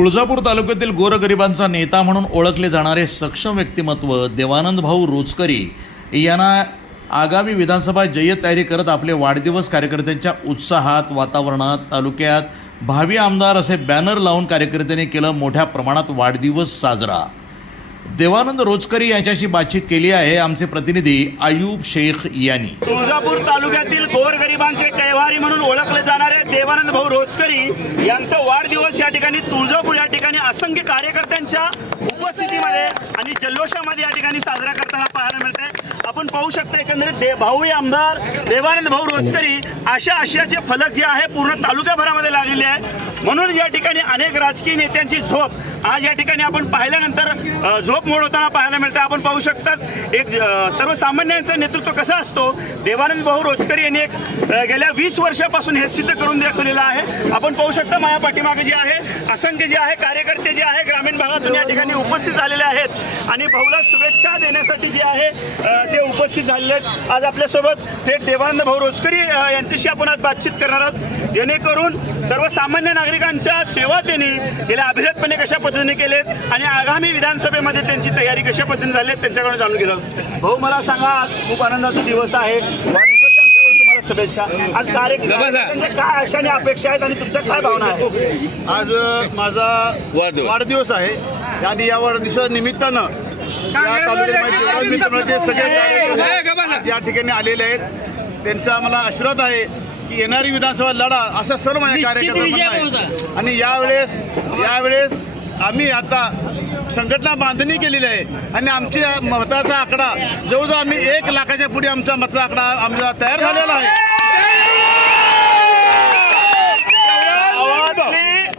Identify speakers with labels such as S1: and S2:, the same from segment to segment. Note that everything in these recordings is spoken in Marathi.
S1: तुळजापूर तालुक्यातील गोरगरिबांचा नेता म्हणून ओळखले जाणारे सक्षम व्यक्तिमत्व देवानंद भाऊ रोचकरी यांना आगामी विधानसभा जय्यत तयारी करत आपले वाढदिवस कार्यकर्त्यांच्या उत्साहात वातावरणात तालुक्यात भावी आमदार असे बॅनर लावून कार्यकर्त्यांनी केलं मोठ्या प्रमाणात वाढदिवस साजरा. देवानंद रोजकरी यांच्याशी बातचीत केली आहे. आमचे प्रतिनिधी आयुब शेख यांनी.
S2: तुळजापूर तालुक्यातील गोरगरिबांचे कैवारी म्हणून ओळखले जाणारे देवानंद भाऊ रोजकरी यांचा वाढदिवस या ठिकाणी तुळजापूर या ठिकाणी असंख्य कार्यकर्त्यांच्या उपस्थितीमध्ये आणि जल्लोषामध्ये या ठिकाणी साजरा करताना पाहायला मिळते आपण पाहू शकता एकंदरीत दे भाऊ आमदार देवानंद भाऊ रोजकरी. अशा आशयाचे फलक जे आहे पूर्ण तालुक्याभरामध्ये लागलेले आहे. म्हणून या ठिकाणी अनेक राजकीय नेत्यांची झोप. आज या ठिकाणी आपण पाहिल्यानंतर झोप मोड होताना पाहायला मिळते आपण पाहू शकतात एक सर्वसामान्यांचं नेतृत्व कसं असतो? देवानंद भाऊ रोजकरी यांनी एक गेल्या वीस वर्षापासून हे सिद्ध करून दाखवलेलं आहे. आपण पाहू शकता माया पाठीमागे जे आहे असंख्य जे आहे कार्यकर्ते जे आहे ग्रामीण भागातून या ठिकाणी उपस्थित झालेले आहेत. आणि भाऊला शुभेच्छा देण्यासाठी जे आहे ते उपस्थित झालेले आहेत. आज आपल्यासोबत थेट देवानंद भाऊ रोजकरी यांच्याशी आपण आज बातचीत करणार आहोत. जेणेकरून सर्वसामान्य नागरिकांच्या सेवा त्यांनी गेल्या अभिरतपणे कशा पद्धतीने केलेत आणि आगामी विधानसभेमध्ये त्यांची तयारी कशा पद्धतीने झाली आहे त्यांच्याकडून जाणून घेणार आहोत. भाऊ मला सांगा आज खूप आनंदाचा दिवस आहे. वाढदिवसाच्या आमच्याकडून तुम्हाला शुभेच्छा. आज काय आशा आणि अपेक्षा आहेत आणि तुमच्या काय भावना आहेत?
S3: आज माझा
S4: वाढदिवस.
S3: वाढदिवस आहे. आणि या वाढदिवसा निमित्तानं या तालुक्यामध्ये सगळे ठिकाणी आलेले आहेत. त्यांचा मला आशीर्वाद आहे की येणारी विधानसभा लढा असं सर्व माझ्या कार्यकर्त्यांना आहे. आणि यावेळेस यावेळेस आम्ही आता संघटना बांधणी केलेली आहे. आणि आमच्या मताचा आकडा जवळजवळ आम्ही एक लाखाच्या पुढे आमचा मताचा आकडा आमचा तयार झालेला आहे.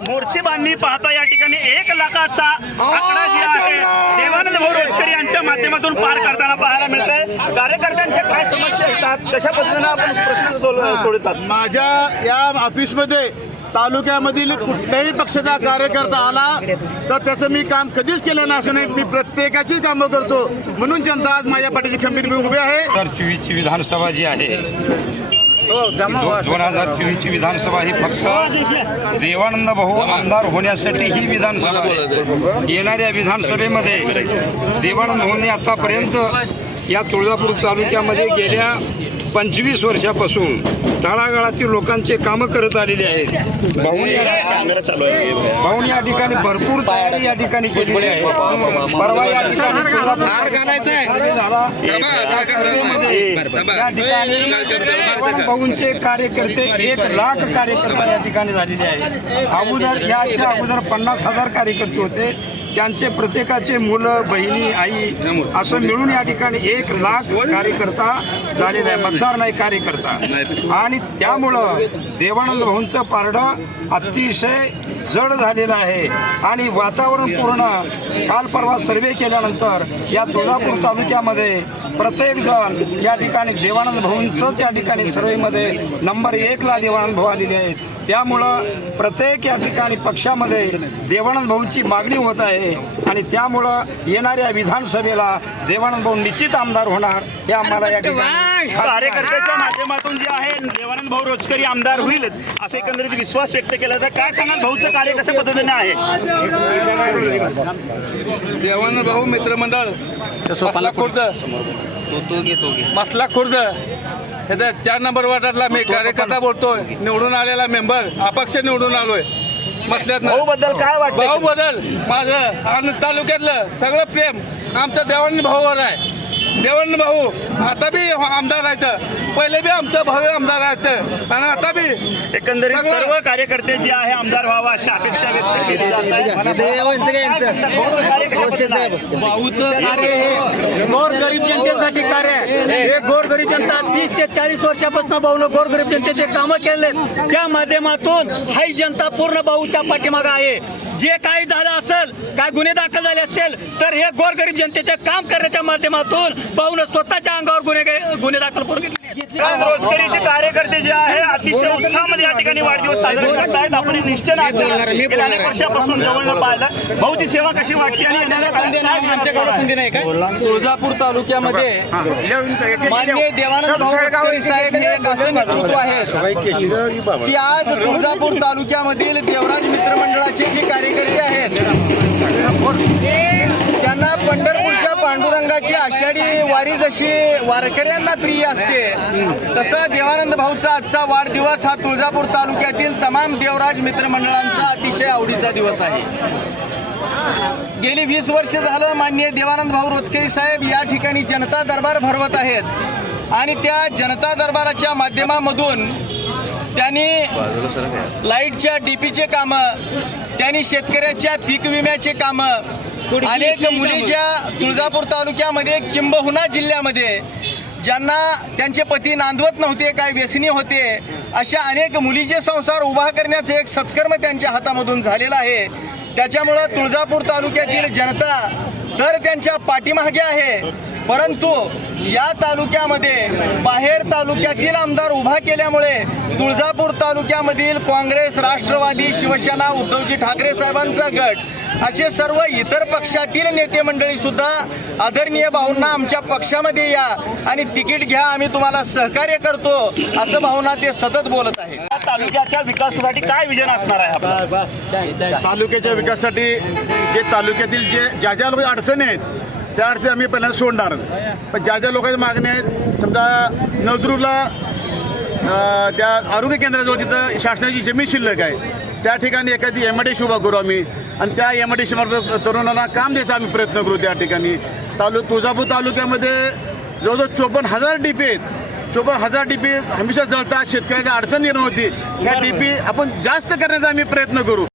S2: मोर्चे बांधणी पाहता या ठिकाणी एक लाखाचा आकडा जे आहे देवानंद भाऊ रोजकर यांच्या माध्यमातून पार करताना पाहायला मिळत आहे कार्यकर्त्यांच्या काय समस्या येतात? कशा पद्धतीने आपण प्रश्न सोडतात?
S3: माझ्या या ऑफिसमध्ये तालुक्यामधील कुठल्याही पक्षाचा कार्यकर्ता आला तर त्याचं मी काम कधीच केलं नाही असं नाही. मी प्रत्येकाची कामं करतो. म्हणून जनता आज माझ्या पाठीची खंबीर उभी आहे.
S5: हजार चोवीसची विधानसभा जी आहे दोन हजार चोवीसची विधानसभा ही फक्त देवानंद भाऊ आमदार होण्यासाठी ही विधानसभा येणाऱ्या विधानसभेमध्ये देवानंद भाऊंनी आतापर्यंत या तुळजापूर तालुक्यामध्ये गेल्या पंचवीस वर्षापासून तळागाळातील लोकांचे कामं करत आलेले आहेत. भाऊनी भाऊनी या ठिकाणी भरपूर तयारी या ठिकाणी केलेली आहे. परवा या ठिकाणी भाऊंचे कार्यकर्ते एक लाख कार्यकर्ता या ठिकाणी झालेले आहेत. अगोदर याच्या अगोदर पन्नास हजार कार्यकर्ते होते. त्यांचे प्रत्येकाचे मुलं बहिणी आई असं मिळून या ठिकाणी एक लाख कार्यकर्ता झालेला आहे मतदार नाही कार्यकर्ता. आणि त्यामुळं देवानंद भाऊंचं पारडं अतिशय जड झालेलं आहे. आणि वातावरण पूर्ण काल परवा सर्वे केल्यानंतर या तुळजापूर तालुक्यामध्ये प्रत्येकजण या ठिकाणी देवानंद भाऊंचंच या ठिकाणी सर्वेमध्ये नंबर एकला देवानंद भाऊ आलेले आहेत. त्यामुळं प्रत्येक या ठिकाणी पक्षामध्ये देवानंद भाऊंची मागणी होत आहे आणि त्यामुळं येणाऱ्या विधानसभेला देवानंद भाऊ निश्चित आमदार होणार हे आम्हाला या ठिकाणी.
S2: कार्यकर्त्याच्या माध्यमातून जे आहे देवानंद भाऊ रोजकरी आमदार होईलच असं एकंदरीत विश्वास व्यक्त केला तर काय सांगाल भाऊचं कार्य कशा पद्धतीने आहे?
S4: देवानंद भाऊ मित्रमंडळ. खुर्द. मसला खुर्द. ह्याचा चार नंबर वार्डातला मी कार्यकर्ता बोलतोय. निवडून आलेला मेंबर अपक्ष निवडून आलोय. मसल्यात
S2: भाऊ बद्दल काय वाटतं
S4: भाऊ बदल माझं आणि तालुक्यातलं सगळं प्रेम आमचं देवानंद भाऊवर आहे. देवानंद भाऊ आता बी आमदार आहेत पहिले बी आमचं भाऊ आमदार आहेत आणि आता बी
S2: एकंदरीत सर्व कार्यकर्ते जे आहे आमदार व्हावा अशी अपेक्षा व्यक्त केली जात आहे. भाऊचं कार्य आहे?
S6: गोरगरीब जनतेसाठी कार्य आहे. हे गोरगरीब जनता तीस ते चाळीस वर्षापासून भाऊनं गोरगरीब जनतेचे कामं केलेत त्या माध्यमातून हाही जनता पूर्ण भाऊच्या पाठीमागं आहे जे काही झालं असेल काय गुन्हे दाखल झाले असतील तर हे गोरगरीब जनतेचे काम करण्याच्या माध्यमातून भाऊनं स्वतःच्या अंगावर गुन्हे गुन्हे दाखल करून घेतले
S2: रोजकरीचे कार्यकर्ते जे आहे अतिशय उत्साहामध्ये या ठिकाणी वाढदिवस साजरा करतायत आपण हे निश्चय आचरण गेल्या अनेक वर्षापासून जवळ पाहिलं. भाऊची सेवा कशी वाटते आणि
S7: तुळजापूर तालुक्यामध्ये मान्य देवानंद भाऊ साहेब हे एक असं नेतृत्व आहे. की आज तुळजापूर तालुक्यामधील देवराज मित्रमंडळाचे जे कार्यकर्ते कार्यकर्ते आहेत त्यांना पंढरपूरच्या पांडुरंगाची आषाढी वारी जशी वारकऱ्यांना प्रिय असते तसं देवानंद भाऊचा आजचा वाढदिवस हा तुळजापूर तालुक्यातील तमाम देवराज मित्रमंडळांचा अतिशय आवडीचा दिवस आहे. गेली वीस वर्ष झालं मान्य देवानंद भाऊ रोचकेरी साहेब या ठिकाणी जनता दरबार भरवत आहेत आणि त्या जनता दरबाराच्या माध्यमामधून त्यांनी लाईटच्या डीपीचे कामं त्यांनी शेतकऱ्याच्या पीक विम्याचे कामं अनेक मुली ज्या तुळजापूर तालुक्यामध्ये किंबहुना जिल्ह्यामध्ये ज्यांना त्यांचे पती नांदवत नव्हते काय व्यसनी होते अशा अनेक मुलीचे संसार उभा करण्याचं एक सत्कर्म त्यांच्या हातामधून झालेलं आहे. त्याच्यामुळं तुळजापूर तालुक्यातील जनता तर त्यांच्या पाठीमागे आहे. परंतु या तालुक्यामध्ये बाहेर तालुक्यातील आमदार उभा केल्यामुळे तुळजापूर तालुक्यामधील काँग्रेस राष्ट्रवादी शिवसेना उद्धवजी ठाकरे साहेबांचा गट असे सर्व इतर पक्षातील नेते मंडळी सुद्धा आदरणीय भाऊंना आमच्या पक्षामध्ये या आणि तिकीट घ्या आम्ही तुम्हाला सहकार्य करतो असं भाऊंना ते सतत बोलत आहे.
S2: तालुक्याच्या विकासासाठी काय विजन असणार आहे आपलं?
S3: तालुक्याच्या विकासासाठी जे तालुक्यातील जे ज्या ज्या लोक अडचणी आहेत त्या अडचणी आम्ही पहिल्यांदा सोडणार. पण ज्या ज्या लोकांच्या मागण्या आहेत समजा नवदुर्गला अं, त्या आरोग्य केंद्राजवळ तिथं शासनाची जमीन शिल्लक आहे. त्या ठिकाणी एखादी एम डी उभा करू आम्ही. आणि त्या एम डी तरुणांना काम द्यायचा आम्ही प्रयत्न करू त्या ठिकाणी. तालु तुळजापूर तालुक्यामध्ये जवळजवळ चोपन्न हजार डीपी आहेत. चोपन्न हजार डीपी हमेशा जळतात शेतकऱ्याच्या अडचण निर्माण होती. ह्या डीपी आपण जास्त करण्याचा आम्ही प्रयत्न करू.